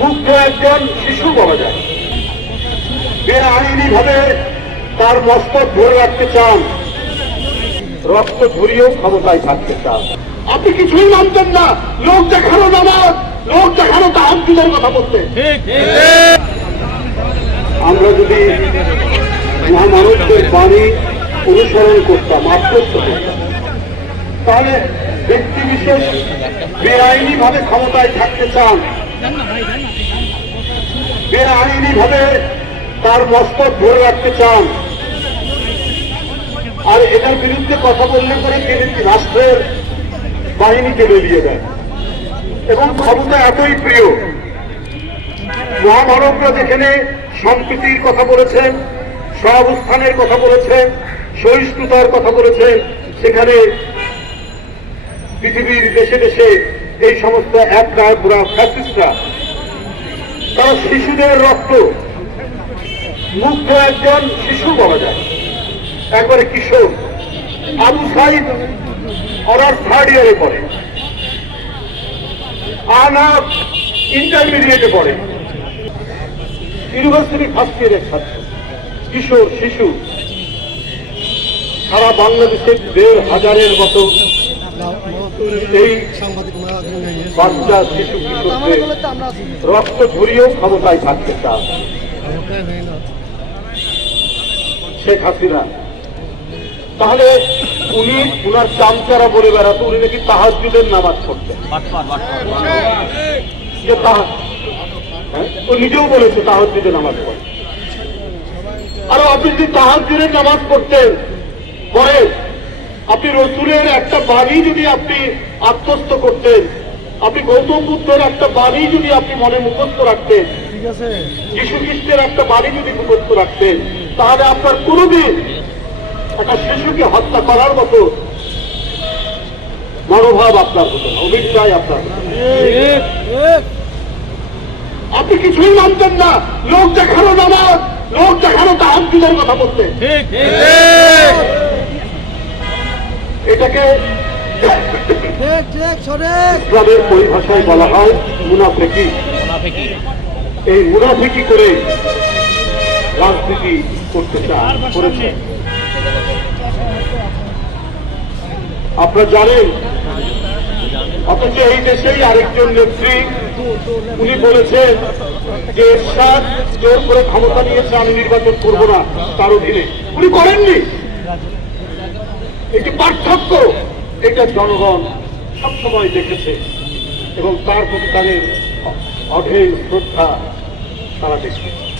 মুগ্ধ একজন শিশু বলা যায়। বেআইনি ভাবে তার মস্তক ধরে রাখতে চান। রক্ত ঝরিয়েও ক্ষমতায় থাকতে চান। আপনি কিছুই মানতেন না। লোক দেখানো নামাজ, লোক দেখানো তাহাজুদের কথা বলতে। আমরা যদি মহামানবদের বাণী অনুসরণ করতাম, আত্মস্থ করতাম, তাহলে ব্যক্তি বিশেষ বেআইনি ভাবে ক্ষমতায় থাকতে চান। বেআইনি ভাবে তার মস্তক ধরে রাখতে চান। আর এটার বিরুদ্ধে কথা বললে পরে তিনি রাষ্ট্রের বাহিনীকে বেরিয়ে দেন এবং ক্ষমতা এতই প্রিয় মহামানবরা যেখানে সম্প্রীতির কথা বলেছেন, সহাবস্থানের কথা বলেছেন, সহিষ্ণুতার কথা বলেছেন, সেখানে পৃথিবীর দেশে দেশে এই সমস্ত এক নায়করা ফ্যাসিস্টরা তারা শিশুদের রক্ত, মুগ্ধ একজন শিশু বলা যায়। একবারে কিশোর, আবু সাইদ অনার থার্ড ইয়ারে পড়ে। আনাফ ইন্টারমিডিয়েটে পড়ে। ইউনিভার্সিটি ফার্স্ট ইয়ারের ছাত্র, কিশোর, শিশু। সারা বাংলাদেশের দেড় হাজারের মতো বাচ্চা, শিশু, কিশোরদের রক্ত ঝরিয়েও ক্ষমতায় থাকতে চান। শেখ হাসিনা। তাহলে উনি, উনার চামচারা বলে বেড়াতো, উনি নাকি তাহাজুদের নামাজ পড়তেন। হ্যাঁ? ও নিজেও বলেছে তাহাজুদে নামাজ পড়ে। আর আপনি যদি তাহাজুদের নামাজ পড়তেন। পরে আপনি রসুলের একটা বাণী যদি আপনি আত্মস্থ করতেন আপনি গৌতম বুদ্ধের একটা বাণী যদি আপনি মনে মুখস্থ রাখতেন যীশু খ্রিস্টের একটা বাণী যদি মুখস্থ রাখতেন তাহলে আপনার কোনোদিন একটা শিশুকে হত্যা করার মতো মনোভাব আপনার হতো না অভিপ্রায় আপনার আপনি কিছুই মানতেন না লোক দেখানো নামাজ লোক দেখানো তাহাজুদের কথা বলতে এটাকে ইসলামের পরিভাষায় বলা হয় মুনাফেকি। এই মুনাফিকি করে রাজনীতি করতে চান করেছে। আপনারা জানেন অথচ এই দেশেই আরেকজন নেত্রী উনি বলেছেন যে এরশাদ জোর করে ক্ষমতা নিয়েছে আমি নির্বাচন করব না তার অধীনে। উনি করেননি। যে পার্থক্য। এটা জনগণ সবসময় দেখেছে এবং তার প্রতি তাদের অঢেল শ্রদ্ধা তারা দেখেছে।